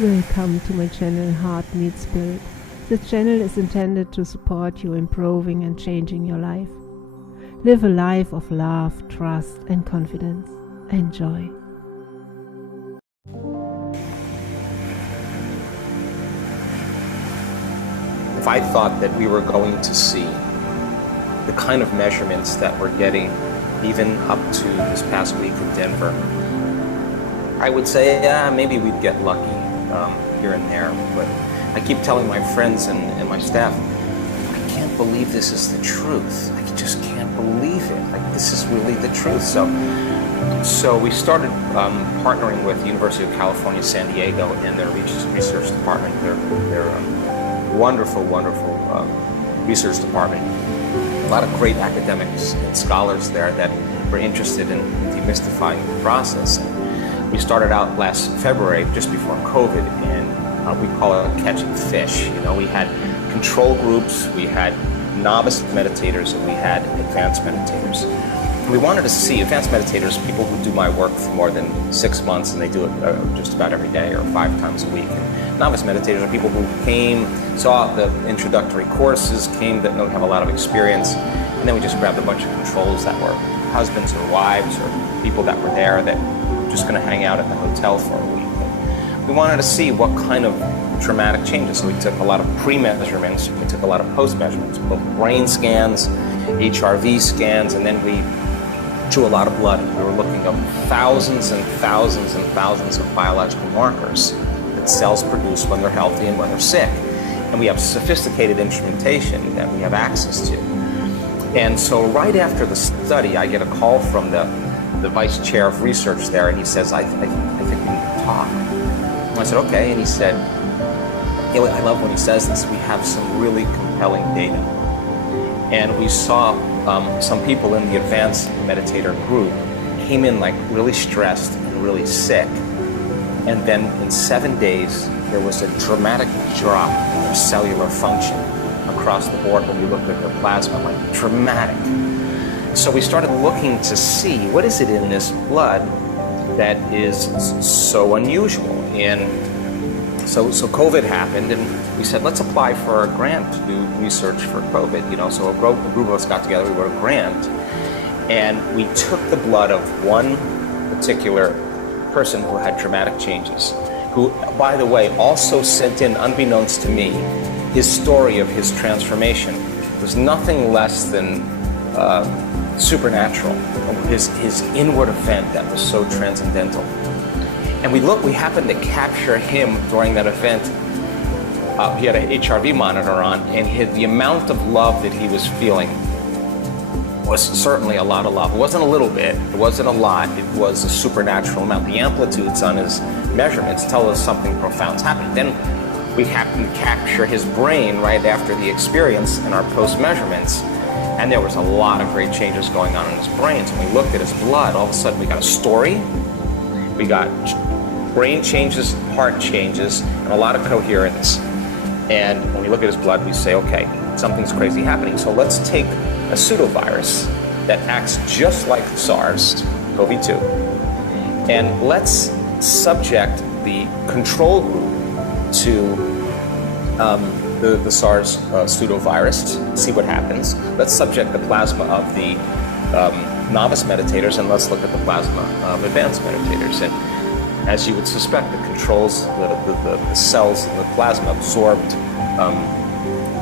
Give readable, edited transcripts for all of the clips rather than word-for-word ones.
Welcome to my channel Heart Meets Spirit. This channel is intended to support you improving and changing your life. Live a life of love, trust and confidence. Enjoy. If I thought that we were going to see the kind of measurements that we're getting even up to this past week in Denver, I would say, yeah, maybe we'd get lucky here and there. But I keep telling my friends and my staff, I can't believe this is the truth. I just can't believe it. Like, this is really the truth. So we started partnering with the University of California, San Diego, and their research department. Their wonderful research department. A lot of great academics and scholars there that were interested in demystifying the process. We started out last February, just before COVID, and we call it catching fish. You know, we had control groups, we had novice meditators, and we had advanced meditators. We wanted to see advanced meditators, people who do my work for more than 6 months, and they do it just about every day or 5 times a week. And novice meditators are people who came, saw the introductory courses, came that have a lot of experience, and then we just grabbed a bunch of controls that were husbands or wives or people that were there that were just going to hang out at the hotel for a week. And we wanted to see what kind of traumatic changes. So we took a lot of pre-measurements, we took a lot of post-measurements, both brain scans, HRV scans, and then we drew a lot of blood. We were looking up thousands and thousands and thousands of biological markers that cells produce when they're healthy and when they're sick. And we have sophisticated instrumentation that we have access to. And so right after the study, I get a call from the vice chair of research there, and he says, I think we need to talk. And I said, okay. And he said, you know, I love when he says this, we have some really compelling data. And we saw some people in the advanced meditator group came in like really stressed and really sick. And then in 7 days, there was a dramatic drop in their cellular function across the board when we looked at their plasma, like dramatic. So we started looking to see what is it in this blood that is so unusual. And so COVID happened, and we said, let's apply for a grant to do research for COVID. You know, so a group of us got together, we wrote a grant, and we took the blood of one particular person who had traumatic changes, who, by the way, also sent in, unbeknownst to me, his story of his transformation. It was nothing less than supernatural, his inward event that was so transcendental. And we happened to capture him during that event. He had an HRV monitor on, and the amount of love that he was feeling was certainly a lot of love. It wasn't a little bit, it wasn't a lot, it was a supernatural amount. The amplitudes on his measurements tell us something profound's happening. Then we happened to capture his brain right after the experience in our post-measurements, and there was a lot of great changes going on in his brain. So when we looked at his blood, all of a sudden we got a story, we got brain changes, heart changes, and a lot of coherence. And when we look at his blood, we say, okay, something's crazy happening. So let's take a pseudovirus that acts just like SARS-CoV-2, and let's subject the control group to the SARS pseudovirus, see what happens. Let's subject the plasma of the novice meditators, and let's look at the plasma of advanced meditators. And as you would suspect, the controls, the cells in the plasma absorbed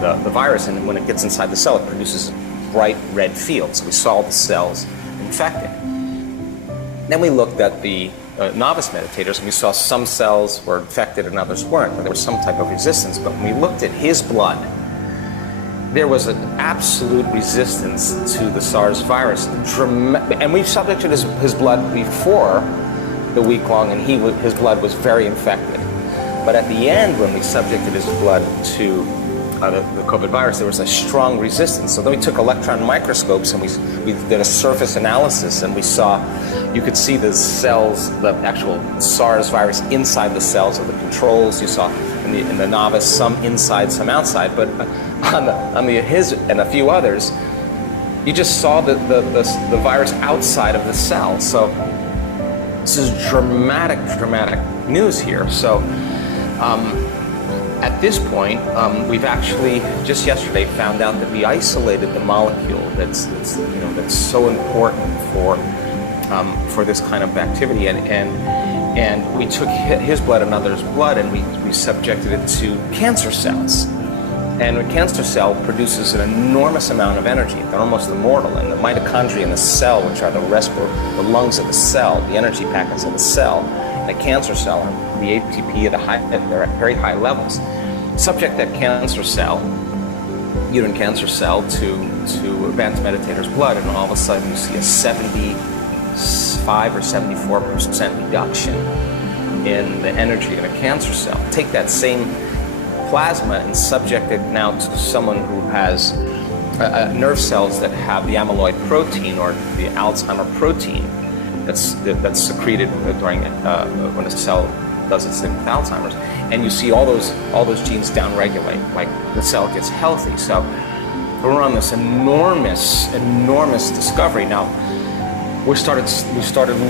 the virus, and when it gets inside the cell, it produces bright red field. So we saw the cells infected. Then we looked at the novice meditators, and we saw some cells were infected and others weren't. There was some type of resistance. But when we looked at his blood, there was an absolute resistance to the SARS virus. And we subjected his blood before the week long, and his blood was very infected. But at the end, when we subjected his blood to the COVID virus, there was a strong resistance. So then we took electron microscopes and we did a surface analysis, and we saw, you could see the cells, the actual SARS virus inside the cells of the controls. You saw in the novice some inside, some outside, but on his and a few others, you just saw the virus outside of the cell. So this is dramatic news here. So At this point, we've actually just yesterday found out that we isolated the molecule that's so important for this kind of activity, and we took his blood and others' blood, and we subjected it to cancer cells. And a cancer cell produces an enormous amount of energy. They're almost immortal. And the mitochondria in the cell, which are the lungs of the cell, the energy packets of the cell, the cancer cell, the ATP they're at very high levels. Subject that cancer cell, uterine cancer cell, to advanced Meditators' blood, and all of a sudden you see a 75 or 74% reduction in the energy in a cancer cell. Take that same plasma and subject it now to someone who has nerve cells that have the amyloid protein or the Alzheimer protein that's secreted during when a cell does its thing with Alzheimer's, and you see all those genes downregulate, like the cell gets healthy. So we're on this enormous discovery now. We started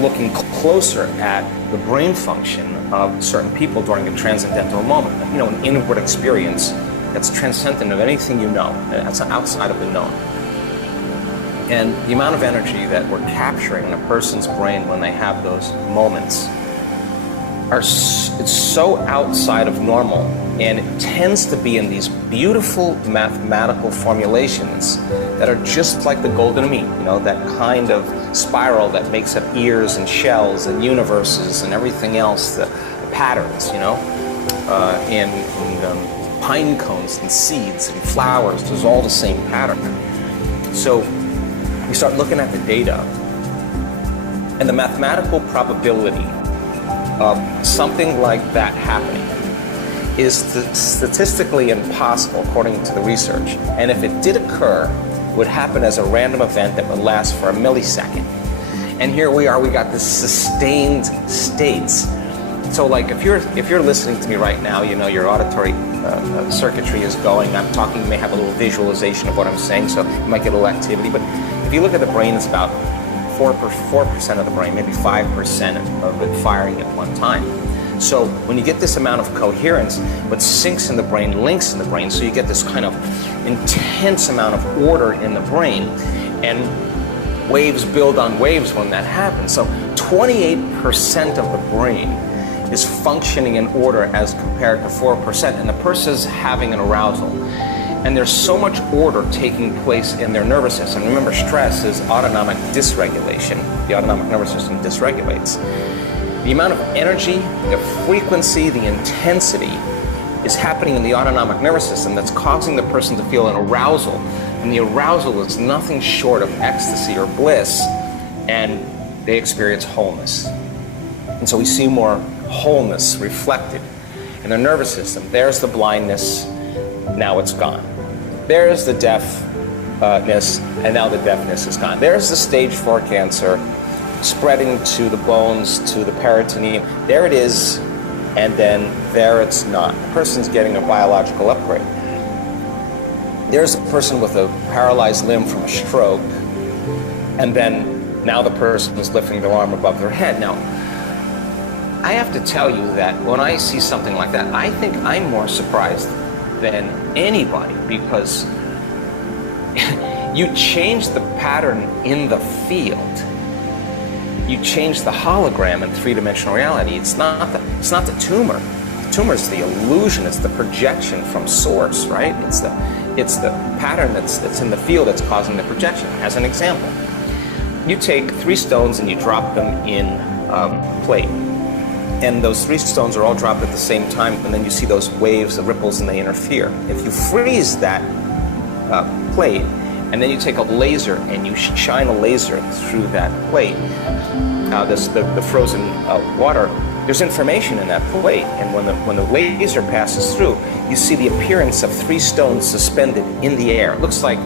looking closer at the brain function of certain people during a transcendental moment, an inward experience that's transcendent of anything you know, that's outside of the known. And the amount of energy that we're capturing in a person's brain when they have those moments it's so outside of normal, and it tends to be in these beautiful mathematical formulations that are just like the golden mean, that kind of spiral that makes up ears and shells and universes and everything else, the patterns, and pine cones and seeds and flowers. There's all the same pattern. So we start looking at the data, and the mathematical probability of something like that happening is statistically impossible according to the research. And if it did occur, it would happen as a random event that would last for a millisecond. And here we are, we got this sustained states. So like if you're listening to me right now, your auditory circuitry is going, I'm talking, you may have a little visualization of what I'm saying, so you might get a little activity. But if you look at the brain, it's about 4% of the brain, maybe 5% of it firing at one time. So when you get this amount of coherence, what syncs in the brain links in the brain, so you get this kind of intense amount of order in the brain, and waves build on waves when that happens. So 28% of the brain is functioning in order as compared to 4%, and the person's having an arousal. And there's so much order taking place in their nervous system. Remember, stress is autonomic dysregulation. The autonomic nervous system dysregulates. The amount of energy, the frequency, the intensity is happening in the autonomic nervous system that's causing the person to feel an arousal. And the arousal is nothing short of ecstasy or bliss, and they experience wholeness. And so we see more wholeness reflected in their nervous system. There's the blindness, now it's gone. There's the deafness, and now the deafness is gone. There's the stage 4 cancer spreading to the bones, to the peritoneum. There it is, and then there it's not. The person's getting a biological upgrade. There's a person with a paralyzed limb from a stroke, and then now the person is lifting their arm above their head. Now, I have to tell you that when I see something like that, I think I'm more surprised than anybody, because you change the pattern in the field. You change the hologram in three-dimensional reality. It's not the tumor. The tumor is the illusion. It's the projection from source, right? It's the pattern that's in the field that's causing the projection. As an example, you take 3 stones and you drop them in a plate. And those 3 stones are all dropped at the same time, and then you see those waves, the ripples, and they interfere. If you freeze that plate, and then you take a laser and you shine a laser through that plate, the frozen water, there's information in that plate, and when the laser passes through, you see the appearance of 3 stones suspended in the air. It looks like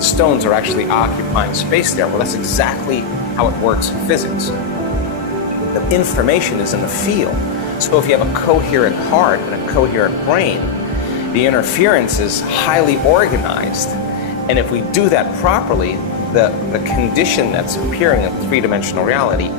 stones are actually occupying space there. Well, that's exactly how it works in physics. The information is in the field. So if you have a coherent heart and a coherent brain, the interference is highly organized. And if we do that properly, the condition that's appearing in three-dimensional reality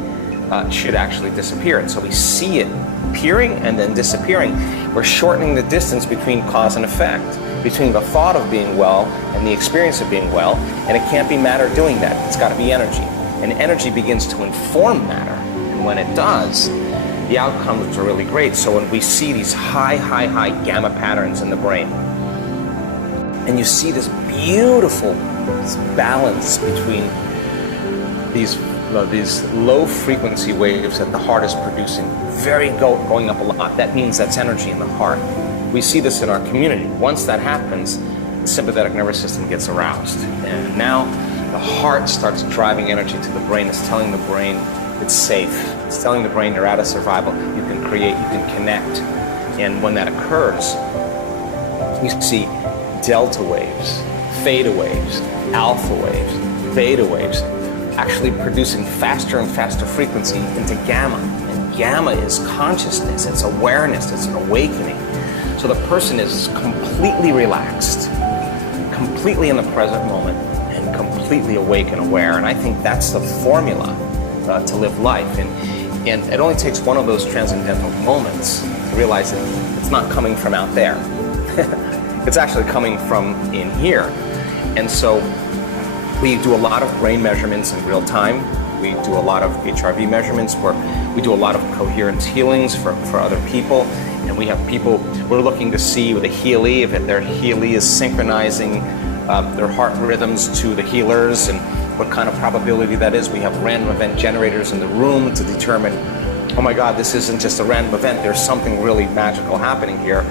should actually disappear. And so we see it appearing and then disappearing. We're shortening the distance between cause and effect, between the thought of being well and the experience of being well, and it can't be matter doing that. It's got to be energy. And energy begins to inform matter, and when it does, the outcomes are really great. So when we see these high gamma patterns in the brain, and you see this beautiful balance between these low frequency waves that the heart is producing, going up a lot, that means that's energy in the heart. We see this in our community. Once that happens, the sympathetic nervous system gets aroused. And now the heart starts driving energy to the brain. It's telling the brain it's safe. It's telling the brain you're out of survival. You can create, you can connect. And when that occurs, you see delta waves, theta waves, alpha waves, beta waves, actually producing faster and faster frequency into gamma. And gamma is consciousness, it's awareness, it's an awakening. So the person is completely relaxed, completely in the present moment, and completely awake and aware. And I think that's the formula to live life. And it only takes one of those transcendental moments to realize that it's not coming from out there. It's actually coming from in here. And so we do a lot of brain measurements in real time. We do a lot of HRV measurements where we do a lot of coherence healings for other people. And we have people, we're looking to see with a Healy, if their Healy is synchronizing their heart rhythms to the healers and what kind of probability that is. We have random event generators in the room to determine, oh my God, this isn't just a random event, there's something really magical happening here.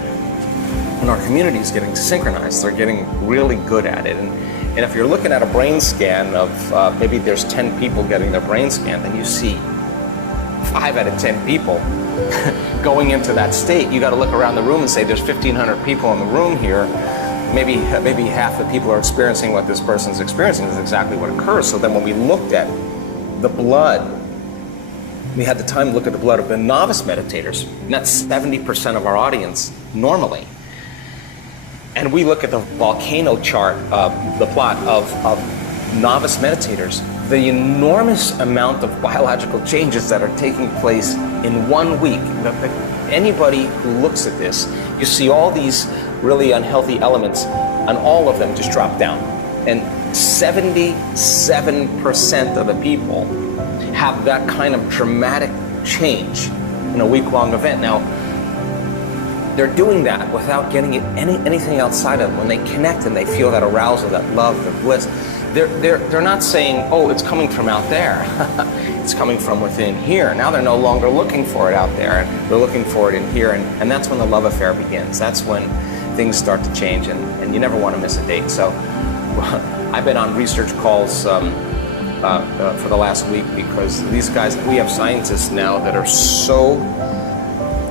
And our community is getting synchronized. They're getting really good at it. And if you're looking at a brain scan of maybe there's 10 people getting their brain scan, then you see 5 out of 10 people going into that state. You got to look around the room and say there's 1,500 people in the room here. Maybe half the people are experiencing what this person's experiencing. Is exactly what occurs. So then when we looked at the blood, we had the time to look at the blood of the novice meditators, and that's 70% of our audience normally. And we look at the volcano chart, the plot of novice meditators, the enormous amount of biological changes that are taking place in 1 week. Anybody who looks at this, you see all these really unhealthy elements, and all of them just drop down. And 77% of the people have that kind of dramatic change in a week-long event. Now, they're doing that without getting anything outside of them. When they connect and they feel that arousal, that love, the bliss, they're not saying, oh, it's coming from out there. It's coming from within here. Now they're no longer looking for it out there. They're looking for it in here, and that's when the love affair begins. That's when things start to change, and you never want to miss a date. So I've been on research calls for the last week because these guys, we have scientists now that are so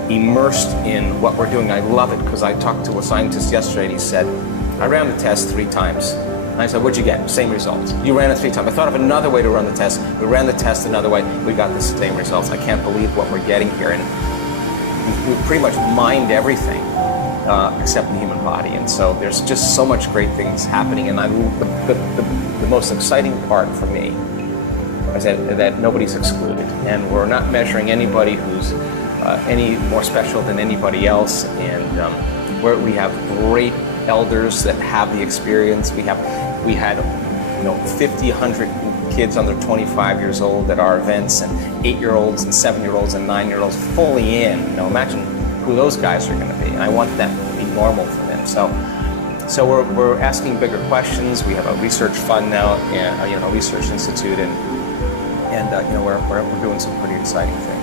immersed in what we're doing. I love it because I talked to a scientist yesterday and he said, I ran the test 3 times. And I said, what'd you get? Same results. You ran it 3 times. I thought of another way to run the test. We ran the test another way. We got the same results. I can't believe what we're getting here. And we pretty much mined everything except the human body. And so there's just so much great things happening. And the most exciting part for me is that nobody's excluded. And we're not measuring anybody who's any more special than anybody else. And we have great elders that have the experience. We had 50, 100 kids under 25 years old at our events, and 8-year-olds and 7-year-olds and 9-year-olds fully in. Imagine who those guys are going to be. I want that to be normal for them. So we're asking bigger questions. We have a research fund now, and a research institute, and we're doing some pretty exciting things.